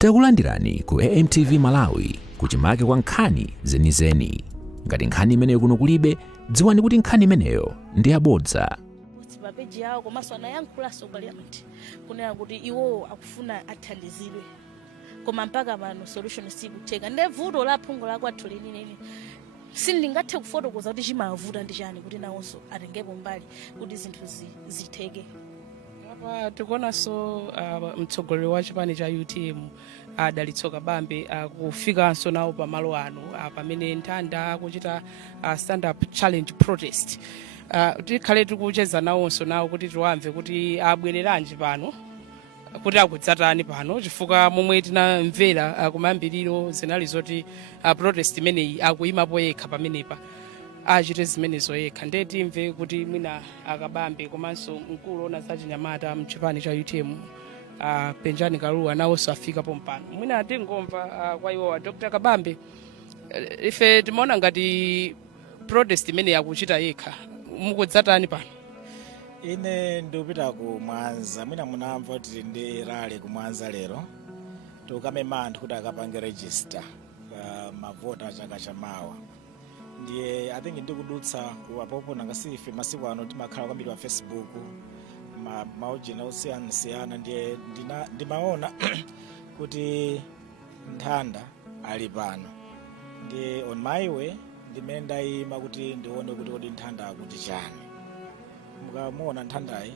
Takulandirani ku AMTV Malawi kuchimake kwa nkhani zenizeni. Ngati nkhani imeneyo kuno kulibe, dziwani kuti nkhani imeneyo ndi yabodza. Mapeji yawo komanso anayankhulaso parliament kunena kuti iwo akufuna athandizidwe koma mpaka pano solution sikutheka. Nde vuto la phungu la kwathu lenileni sindingathe kufotokoza kuti chimavuta ndi chani kuti nawonso atengepo mbali kuti zinthu zitheke. Apa tikuonanso mtsogoleri wa chipani cha UTM Dalitso Kabambe kufikanso nawo pamalo ano pamene Nthanda kuchita stand up challenge protest. Tikhale tikucheza nawonso nawo kuti tiwamve kuti abwereranji pano kuti akudzatani pano chifukwa momwe tinamvera kumayambiriro zinali zoti protest imeneyi akuyimapo yekha pamenepa achite zimenezo yekha. Nde timve kuti mwina Kabambe komanso mkulu ona za chinyamata mchipani cha UTM Penjani Kaluwa nawonso afika pompano. Mwina tingomva kwa iwowa. Dr. Kabambe, ife timaona ngati protest imeneyi akuchita yekha, mukudzatani pano? Ine ndikupita ku Mwanza, mwina munamva kuti ndi rally ku Mwanza lero tukamema anthu kuti akapange register mavota chaka chamawa. Ndiye I think ndikudutsa apopo nangasife masiku ano timakhala kwambiri pa Facebook maujina osiyana ndiye ndimaona kuti Nthanda ali pano. Ndiye on my way ndimene ndayima kuti ndione kuti kodi Nthanda akuti chani. Mukamuona Nthandayi,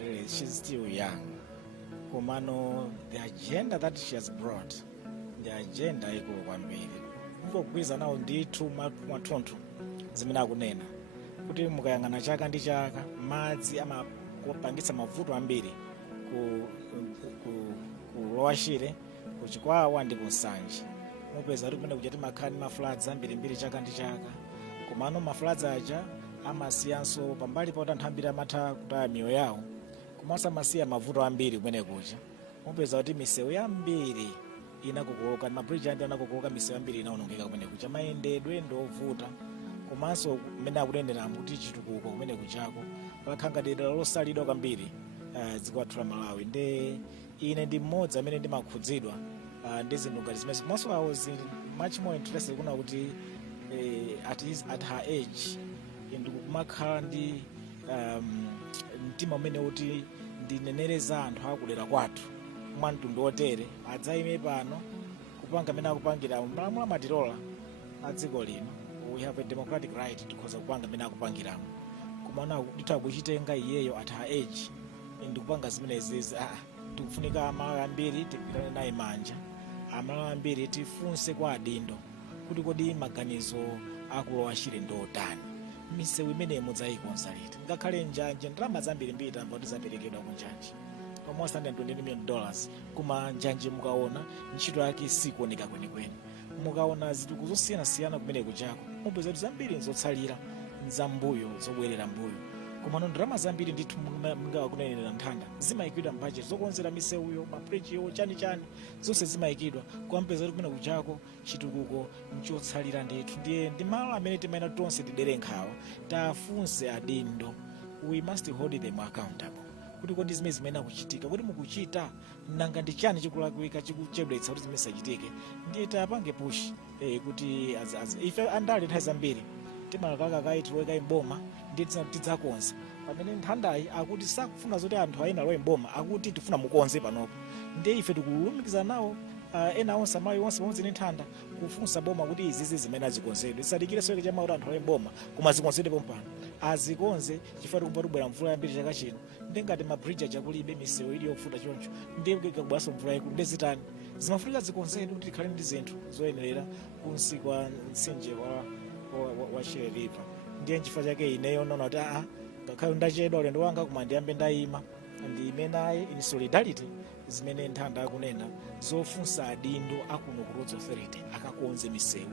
really she's still young. Komano the agenda that she has brought, the agenda ikulu kwambiri. Mukugwiza nawo ndithu mathontho zimene akunena kuti mukayang'ana chaka ndi chaka madzi amakupangitsa mavuto ambiri ku Lowashire, ku Chikwawa ndi ku Nsanje. Mupeza kuti kumene kuchati makhani mafloods ambirimbiri chaka ndi chaka. Komano mafloods aja amasiyanso pambali pa anthu ambiri amatha kutaya miyoyo yawo, komanso amasiya mavuto ambiri kumene kucha. Mupeza kuti misewu yambiri inakukoka, mabridge andi anakukoka, misewu yambiri inaonongeka kumene kucha. Mayendedwe ndovuta komanso kumene akutendera kuti chitukuko kumene kuchako pakhanga dera losalidwa kwambiri zikuwathula Malawi. Nde ine ndi mmodzi amene ndimakhudzidwa ndi zinthu ngati zimene. Most I was much more interested kuna kuti at her age ndikumakhala ndi mtima umene kuti ndinenereza anthu akudera kwathu mwamtundu otere adzayime pano kupanga amene akupangira malamulo amatilola a dziko lino. We have a democratic right tikhoza kupanga amene akupangiramo, koma titakuchitenga iyeyo at her age ndikupanga zimenezi. Tikufunika amalawi ambiri tipitane naye manja, amalawi ambiri tifunse kwa adindo kuti kodi maganizo akulowashire ndotani, misewu imene mudzayikonza liti. Ngakhale njanje ndalama zambirimbiri tamva kuti zaperekedwa ku njanje almost $120 million, koma njanje mukaona ntchito yake sikuoneka kwenikweni. Mukaona zinthu zosiyanasiyana kumene kuchako mupeza kuti zambiri nzotsalira nzambuyo zobwerera mbuyo. Koma ndalama zambiri ndithu mungakunenera Nthanda zimayikidwa mbudget zokonzera misewuyo, mabridgeyo, chani zonse zimayikidwa. Kwampeza kuti kumene kuchako chitukuko nchotsalira ndithu. Ndiye ndi malo amene timaena tonse tidere nkhawa tafunse adindo. We must hold them accountable kuti kodi zimene zimene akuchitika kuti mukuchita nanga ndi chani chikulakwika chikuchedwetsa kuti zimene zisachitike. Ndiye tapange push kuti ife andale nthawi zambiri timalakaka kaitiweka imboma ndi tidzakonza. Pamene Nthandayi akuti sakufuna zoti anthu ayina lowe mboma, akuti tifuna mukonze panopo. Ndiye ife tikulumikiza nawo ena onse amayi onse pamodzi ndi Nthanda kufunsa boma kuti izizi zimene azikonzedwe. Isadikire soke chama kuti anthu lowe mboma koma azikonzedwe pompano. Azikonze chifukwa tikumva tubwera mvula yambiri chaka chino. Ndi ngati mabridge ajakulibe, misewu ili yofuta choncho, ndiye kubwaso mvula ikulu ndezitani zimafunika zikonzedwe kuti tikhale ndi zinthu zoyenerera kunsi kwa mtsinje wa Shire River. Ndiye nchifukwa chake ineyo naona kuti ngakhale ndachedwa ulendo wanga koma ndiyambe ndayima ndiyime naye in solidarity zimene Nthanda akunena zofunsa adindo akuno ku Roads Authority akakonze misewu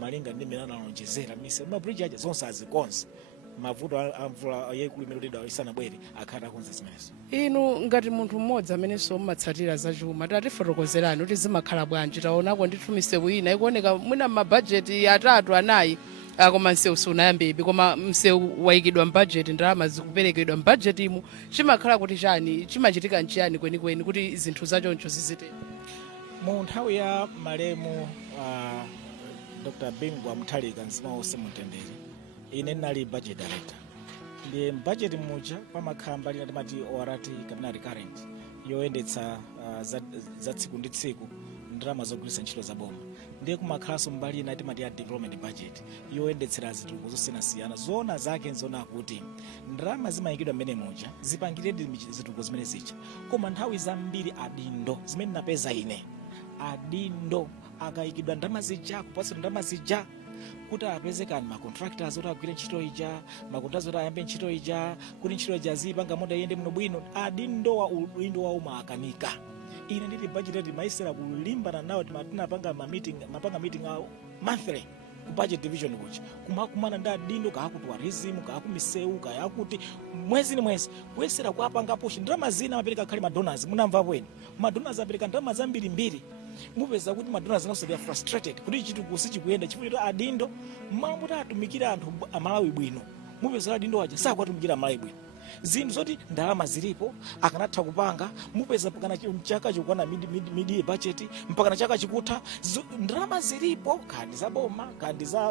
malinga ndi mmene analonjezera misewu. Mabridge aja zonse azikonze, mavuto amvula yayikulu imene tidwa isanabwere akhale akonza zimenezo. Inu ngati munthu mmodzi amenenso mumatsatira zachuma tatifotokozerani kuti zimakhala bwanji? Taonako ndithu misewu ina ikuoneka mwina mabajeti 3 4 koma msewu sunayambebi, koma msewu wayikidwa mbudget, ndalama zikuperekedwa mbudget imu. Chimakhala kuti chani, chimachitika nchiyani kwenikweni kuti zinthu zachoncho zizite? mu nthawi ya malemu Dr. Bingwa Muthalika mzima wonse mutendere ine nali budget director ndi budget muja pamakhamba lina timati orati kapena recurrent yoyendetsa za tsiku ndi tsiku ndalama zogwiritsa ntchito za boma ndiye kumakhalanso mbali ina timati ya development budget yoyendetsera zitukuko zosiyanasiyana zoona zake nzoona kuti ndalama zimayikidwa mmene muja zipangiredi zitukuko zimene zija koma nthawi zambiri adindo zimene napeza ine adindo akayikidwa ndalama zija kupatsa ndalama zija kuti apezekani macontractors oti agwire ntchito ija macontractors oti ayambe ntchito ija kuti ntchito ija zipanga moda iyende muno bwino adindo wa udindo wa uma akanika ine ndili budget maisera kulimbana nawo tinapanga mapanga meeting awo monthly ku budget division kuja kumakumana ndi adindo kaku tourism kaku misewu kayakuti mwezi ni mwezi kuyesera kuapanga push ndalama zina amapereka khali madonors munamvapo eni madonors apereka ndalama zambiri mbiri mupeza kuti madonors naso they are frustrated kuti chitukuko sichikuyenda chifukwa adindo mambo atumikira anthu amalawi bwino mupeza adindo waja sakwatumikira amalawi bwino zinthu zoti ndalama zilipo akanatha kupanga mupeza pakana chaka chikwana mid budget mpaka na chaka chikutha ndalama zilipo kandi za boma kandi za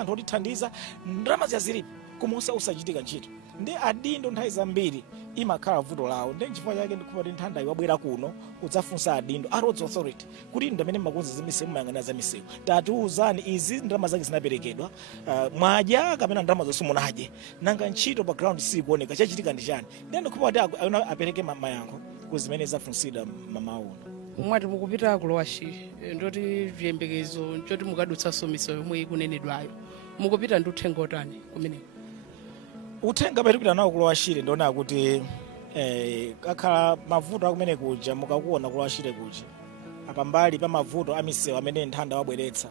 anthu otithandiza ndalama zilipo kumosa usachitika ntchito ndi adindo nthawi zambiri imakhala vuto lawo ndi chifukwa chake ndikupati Nthanda iwabwera kuno kudzafunsa adindo a roads authority kuti ndamene makonza zamisewu mayang'anira zamisewu tatiuzani izi ndalama zake zinaperekedwa mwadya kapena ndalama zonse munadye nanga ntchito pa ground sikuoneka chachitika ndi chani ndi ndikupati apereke mayankho kuzimene zafunsidwa mamauno mwati mukupita kulowashi ndoti vyembekezo nchoti mukadutsanso misewu yomwe ikunenedwayo mukupita ndi uthenga otani kumeneko uthenga patikupita nawo kulowashire ndiona kuti kakhala mavuto akumene kuja mukakuona kulowashire kuja apambali pa mavuto amisewu amene Nthanda wabweretsa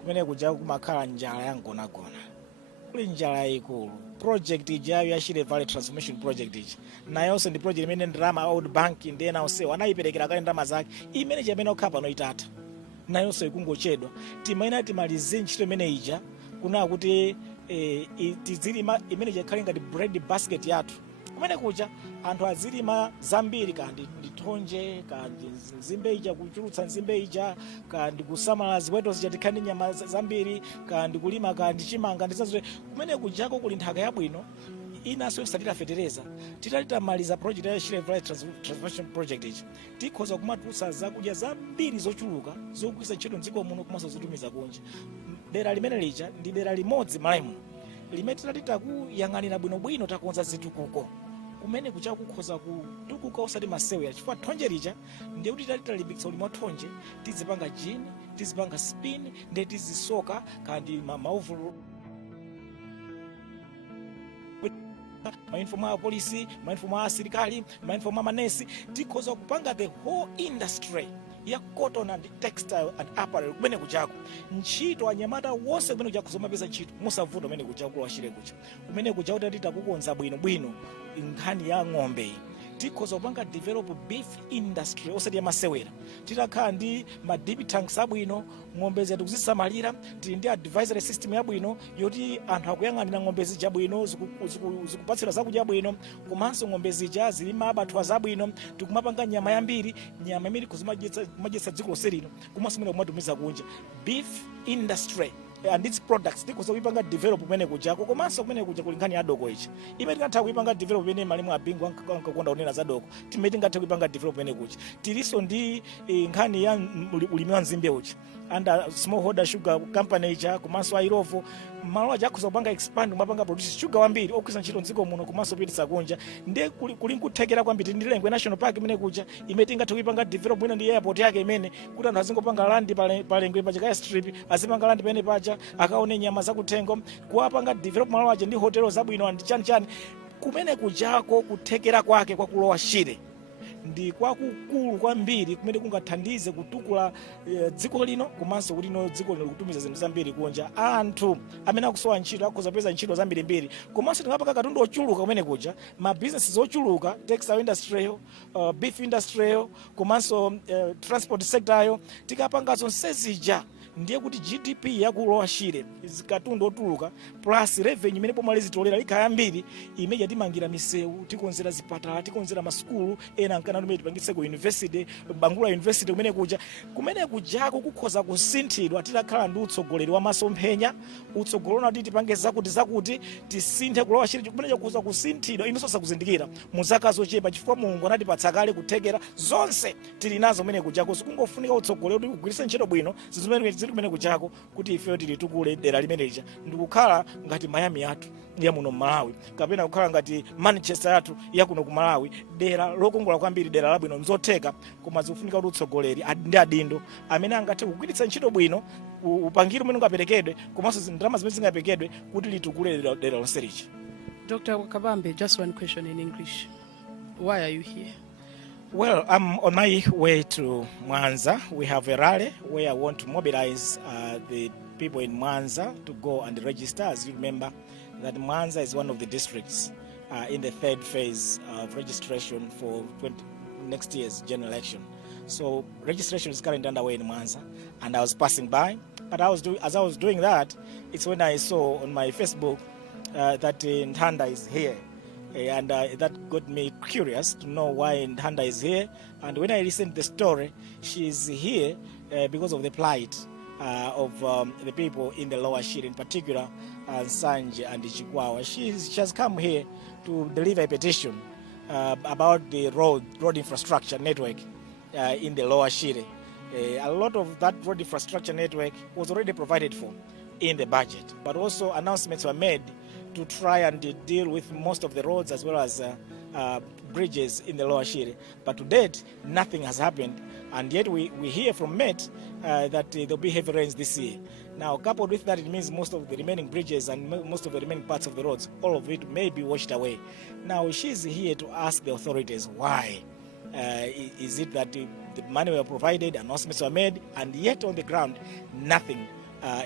kumene kuja kumakhala njala yangonagona kuli njala yayikulu project ijayo ya Shire Valley Transformation Project ija nayonso ndi project imene ndalama World Bank ndi ena onsewo anayiperekera kale ndalama zake imene chamene okhala pano itata nayonso ikungochedwa timayenera timalize ntchito imene ija kuna kuti tizilima imene jakhale ngati bread basket yathu kumene kuja anthu azilima zambiri kandi ndithonje kandi nzimbe ija kuchulutsa nzimbe ija kandi kusamala ziweto zija tikhani nyama zambiri kandi kulima kandi chimanga ndizazo kumene kujako kuli nthaka yabwino inaso yosatira fetereza titalitamaliza project ya Shire Valley Transformation Project iji tikhoza kumatulutsa zakudya zambiri zochuluka zogwiritsa ntchito mdziko muno komanso zotumiza kunja dera limene lija ndi dera limodzi malaimu limene titakuyang'anira bwinobwino takonza zitukuko kumene kucha kukhoza kutukuka osati masewu ya chifukwa thonje lija ndiye kuti talimbikitsa ulimi wa thonje tizipanga jini tizipanga spin ndiye tizisoka kandi mauvulu mainfomu a polisi mainfomu a asilikali mainfomu a manesi tikhoza kupanga the whole industry ya cotton and textile and apparel kumene kuchako ntchito anyamata wonse kumene kuchako zomapeza ntchito musavuto kumene kuchako kulowashire kucha kumene kuchako titakukonza bwinobwino nkhani ya ng'ombe tikhoza kupanga develop beef industry osati ya masewera titakhala ndi ma deep tanks abwino ng'ombe zetu kuzisamalira tili ndi advisory system yabwino yoti anthu akuyang'anira ng'ombe zija bwino zikupatsira zakudya bwino komanso ng'ombe zija zili mabatwa zabwino tikumapanga nyama yambiri nyama imene kuzimadyetsa dziko lonse lino komanso imene kumatumiza kunja beef industry and its products tikhoza kuipanga develop kumene kujako komanso kumene kuja kuli nkhani ya doko ichi imene tingatha kuipanga develop imene malemu abingu ankakonda kunena za doko timene tingatha kuipanga develop kumene kuja tiliso ndi nkhani ya ulimi wa nzimbe uchi under smallholder sugar company icha komanso airovo malo aja akhoza kupanga expand kumapanga produce sugar wambiri okwiza ntchito mdziko muno komanso pititsa kunja ndiye kuli nkuthekera kwambiri ndi Lengwe National Park imene kuja imene tingatha kuipanga develop mwina ndi airport yake imene kuti anthu azingopanga land pa Lengwe pa Chikaya strip azipanga land pene paja akaone nyama zakuthengo kuwapanga develop malo aja ndi hotelo zabwino and chani kumene kujako kuthekera kwake kwa kulowashire ndi kwakukulu kwambiri kumene kungathandize kutukula dziko lino komanso kuti dziko lino likutumiza zinthu zambiri kunja anthu amene akusowa ntchito akhoza kupeza ntchito zambirimbiri komanso tingapanga katundu ochuluka kumene kuja ma businesses ochuluka textile industry beef industry komanso transport sector yo tikapangazo nsezija ndiye kuti GDP yaku Lower Shire katundu otuluka plus revenue imene boma lizitolera ikaya mbiri imene timangira misewu, tikonzera zipatala, tikonzera masukulu ena ankana tumene tipangitse ku university, Bangula University kumene kujako kukhoza kusinthidwa titakhala ndi utsogoleri wa masomphenya, utsogolero kuti tipange zakuti tisinthe ku Lower Shire kumene kukhoza kusinthidwa inonso sakuzindikira mu zaka zochepa chifukwa Mulungu anatipatsa kale kuthekera zonse tili nazo kumene kujako. Kungofunika utsogoleri kuti kugwiritsa ntchito bwino zimene zili kumene kujako kuti ife tili tukule dera limene lija ndikukhala ngati Miami yathu ya muno Malawi kapena kukhala ngati Manchester yathu ya kuno ku Malawi, dera lokongola kwambiri, dera labwino nzotheka, koma zikufunika kuti utsogoleri ndi adindo amene angathe kugwiritsa ntchito bwino upangiri umene ungaperekedwe komanso ndalama zimene zingaperekedwe kuti litukule dera lonse lija. Dr. Kabambe, just one question in English. Why are you here? Well, I'm on my way to Mwanza. We have a rally where I want to mobilize the people in Mwanza to go and register. As you remember, that Mwanza is one of the districts in the third phase of registration for next year's general election. So registration is currently underway in Mwanza, and I was passing by. But as I was doing that, it's when I saw on my Facebook that Nthanda is here. And that got me curious to know why Nthanda is here. And when I listened to the story, she's here because of the plight of the people in the Lower Shire, in particular Nsanje and Chikwawa. She has come here to deliver a petition about the road infrastructure network in the Lower Shire. A lot of that road infrastructure network was already provided for in the budget, but also announcements were made to try and deal with most of the roads as well as bridges in the Lower Shire. But to date, nothing has happened, and yet we hear from Met that there'll be heavy rains this year. Now, coupled with that, it means most of the remaining bridges and most of the remaining parts of the roads, all of it may be washed away. Now, she's here to ask the authorities why. Is it that the money were provided, announcements were made, and yet on the ground, nothing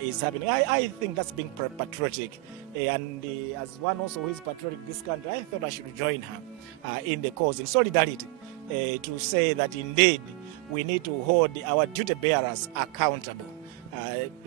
is happening? I think that's being patriotic. And as one also who is patriotic this country, I thought I should join her in the cause, in solidarity, to say that indeed we need to hold our duty bearers accountable.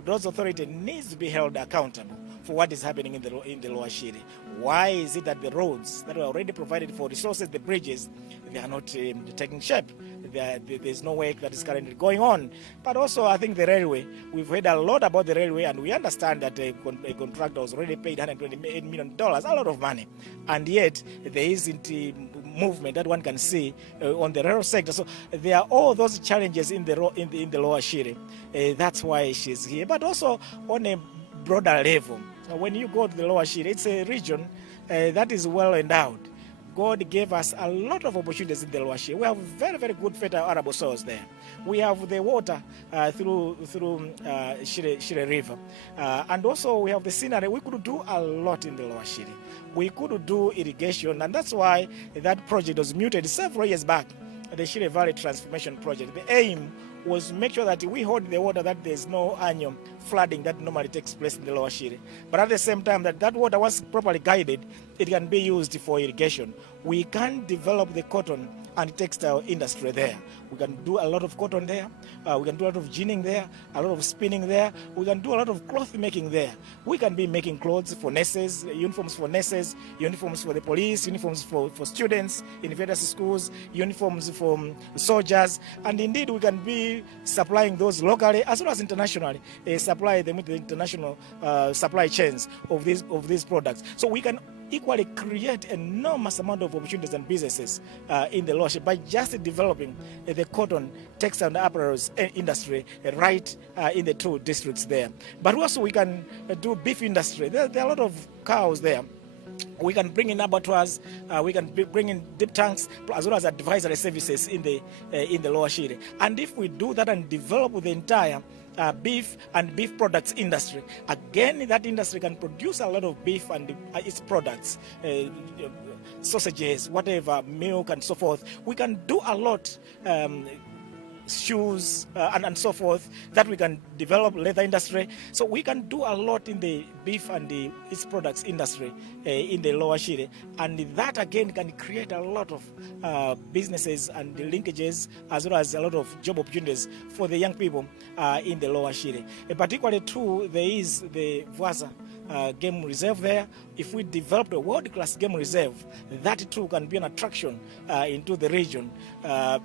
Those authorities needs to be held accountable for what is happening in the Lower Shire. Why is it that the roads that were already provided for, resources, the bridges, they are not taking shape? There's no work that is currently going on. But also, I think the railway, we've heard a lot about the railway, and we understand that a contractor was already paid $128 million, a lot of money. And yet, there isn't movement that one can see on the rail sector. So there are all those challenges in the Lower Shire. That's why she's here. But also on a broader level, when you go to the Lower Shire, it's a region that is well endowed. God gave us a lot of opportunities in the Lower Shire. We have very, very good fertile arable soils there. We have the water through Shire River. And also we have the scenery. We could do a lot in the Lower Shire. We could do irrigation, and that's why that project was muted several years back, the Shire Valley Transformation Project. The aim was to make sure that we hold the water, that there's no annual flooding that normally takes place in the Lower Shire. But at the same time, that water, once properly guided, it can be used for irrigation. We can develop the cotton and textile industry there. We can do a lot of cotton there. We can do a lot of ginning there, a lot of spinning there. We can do a lot of cloth making there. We can be making clothes for nurses, uniforms for nurses, uniforms for the police, uniforms for students in various schools, uniforms for soldiers. And indeed, we can be supplying those locally as well as internationally, supply them with the international supply chains of these products. So we can equally create enormous amount of opportunities and businesses in the Lower Shire by just developing the cotton, textile and apparels industry right in the two districts there. But also we can do beef industry. There are a lot of cows there. We can bring in abattoirs, we can bring in deep tanks, as well as advisory services in the Lower Shire. And if we do that and develop the entire beef and beef products industry, again, that industry can produce a lot of beef and its products, sausages, whatever, milk and so forth. We can do a lot shoes, and so forth, that we can develop leather industry. So we can do a lot in the beef and its products industry in the Lower Shire. And that again can create a lot of businesses and linkages, as well as a lot of job opportunities for the young people in the Lower Shire. Particularly too, there is the Vwaza game reserve there. If we develop a world-class game reserve, that too can be an attraction into the region.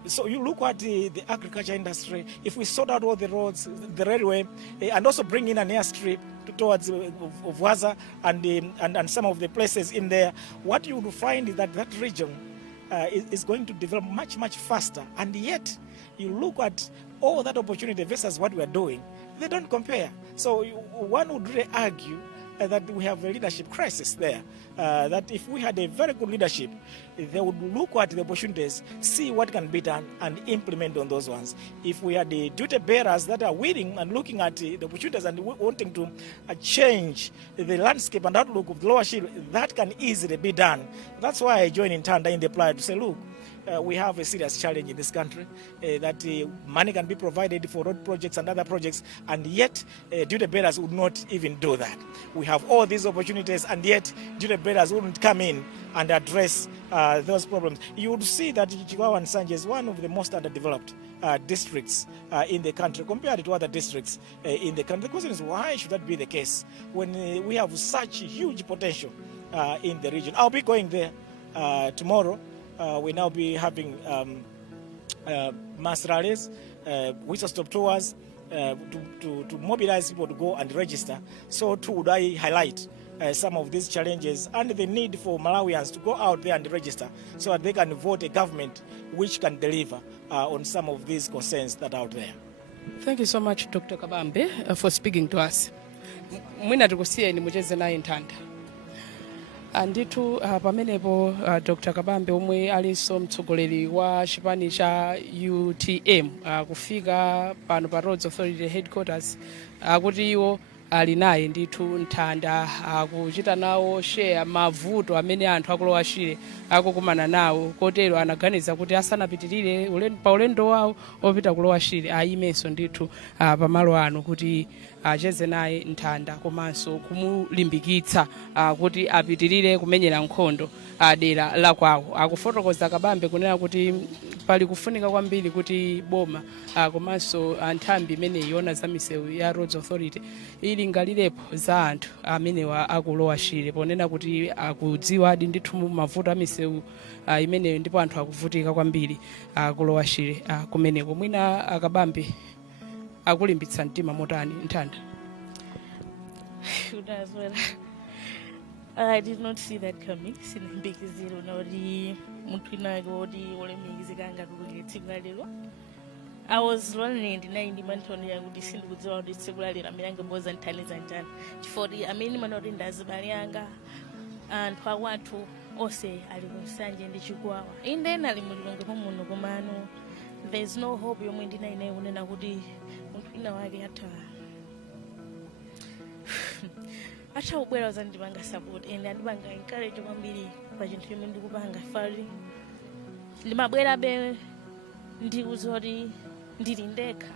So you look at the agriculture industry, if we sort out all the roads, the railway, and also bring in an airstrip towards Vwaza and some of the places in there, what you will find is that that region is going to develop much, much faster. And yet, you look at all that opportunity versus what we are doing, they don't compare. So one would really argue that we have a leadership crisis there. That if we had a very good leadership, they would look at the opportunities, see what can be done, and implement on those ones. If we had the duty bearers that are willing and looking at the opportunities and wanting to change the landscape and outlook of the Lower Shire, that can easily be done. That's why I joined Nthanda in the plan to say, look, we have a serious challenge in this country, that money can be provided for road projects and other projects, and yet duty bearers would not even do that. We have all these opportunities, and yet duty bearers wouldn't come in and address those problems. You would see that Chihuahua and Sanje is one of the most underdeveloped districts in the country compared to other districts in the country. The question is, why should that be the case when we have such huge potential in the region? I'll be going there tomorrow. We now be having mass rallies, whistle-stop tours to mobilize people to go and register. So too would I highlight some of these challenges and the need for Malawians to go out there and register so that they can vote a government which can deliver on some of these concerns that are out there. Thank you so much, Dr. Kabambe, for speaking to us. Mwina tukusiyeni mucheze naye Nthanda. Anditu pamenepo Dr. Kabambe omwe alinso mtsogoleri wa chipani cha UTM kufika pano pa Roads Authority headquarters kuti iwo ali naye ndithu Nthanda akuchita nawo share mavuto amene anthu akulowa Shire akukumana nawo, kotero anaganiza kuti asanapitirire pa ulendo wawo opita kulowa Shire ayimenso ndithu pamalo ano kuti acheze naye Nthanda komanso kumulimbikitsa kuti apitirire kumenyera nkhondo dera la kwawo. Akufotokoza Kabambe kunena kuti pali kufunika kwambiri kuti boma komanso nthambi imene iona za misewu ya Roads Authority ili ngalirepo za anthu amenewa akulowa Shire, ponena kuti akudziwa adi ndithu mavuto a misewu imeneyo ndipo anthu akuvutika kwambiri akulowa Shire kumeneko. Mwina Kabambe akulimbitsa mtima motani Nthanda? I did not see that coming. Sinambikiziro nori muntu inagodi olemikizika ngatulungitsikula lero. I was running in the mantoni yangu disindikudziwa kuti tsikula lero miyange boza ntaniza njani. Chifori amini manori ndazibalianga anthu akwathu ose ali kusanje ndi chikwawa. Indena ali mulungu komuno komano. There's no hope yomwe ndinaine unena kuti muntu ina wake acha ubwera uzandibanga support and andibanga encourage kwambiri pa chinthu chomwe ndikupanga fali limabwera be ndikuzoti ndili ndekha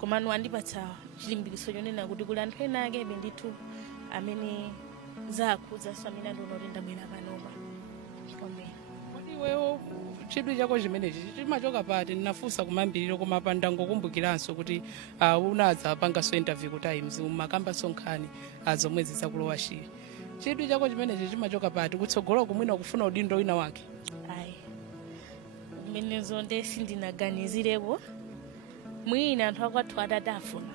komano andipatsa chilimbikiso chonena kuti kuli anthu ena ake be ndithu amene zakhudza samina ndonoti ndabwera panoma kwambiri. Kodi wewo chidwi chako chimenechi chimachoka pati? Ndinafunsa kumambiriro koma panda ngokumbukiranso kuti unadza pangaso interview ku Times umakambanso nkhani zomwe zizakulowa Shire. Chidwi chako chimenechi chimachoka pati? Kutsogolo kumwina kufuna udindo wina wake? Ayi, menezo ndesi ndinaganizirepo mwina anthu akwathu atatafuna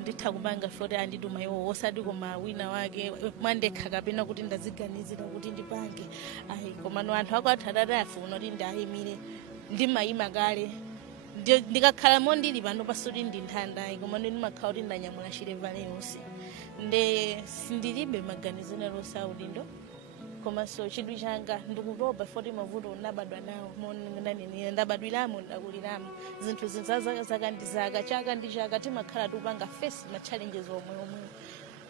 nditha kupanga foti andiduma iwo osati koma wina wake mandekha kapena kuti ndaziganizira kuti ndipange. Ayi, komano anthu akwathu atatafuna kuti ndayimire ndimayima kale ndikakhala mondili pano pasoti ndi Nthanda. Ayi, komano ndimakhala kuti ndanyamula Shire vale yonse nde sindilibe maganiziro lonse audindo komanso chidwi changa ndikutopa foti mavuto nabadwa nawo monanene ndabadwiramo ndakuliramo zinthu zaka ndi zaka chaka ndi chaka timakhala tikupanga face ma challenges omwe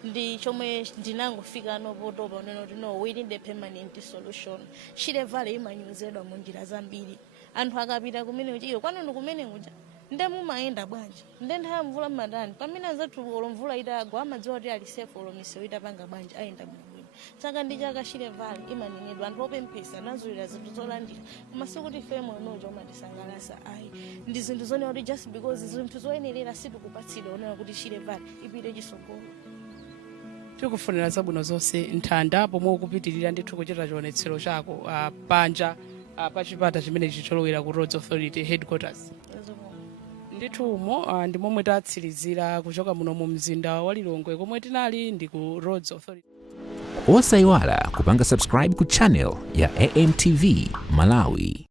ndi chomwe ndinangofika nopotopa unena kuti no, we need a permanent solution. Shire vale imanyuzedwa mu njira zambiri. Anthu akapita kumene kuchike kwanu kumene kuja nde mumayenda bwanji nde nthawi mvula m'madani pamene anzathu olo mvula itagwa amadziwa kuti ali safe olo misewu itapanga bwanji ayenda bwino chaka ndi chaka chilevali imanenedwa anthu opemphesa nazulira zinthu zolandira koma sikuti ife moyo umatisangalatsa ayi ndi zinthu zonena kuti just because zinthu zoyenerera sitikupatsidwa onena kuti chilevali ipite chisogolo. Tikufunira zabwino zonse Nthanda pomwe ukupitirira ndithu kuchita chionetsero chako panja pa chipata chimene chicholowera ku Roads Authority headquarters. Ndithu umo ndi momwe tatsirizira kuchoka muno mu mzinda wa Lilongwe komwe tinali ndi ku Roads Authority. Osayiwala kupanga subscribe ku channel ya AMTV Malawi.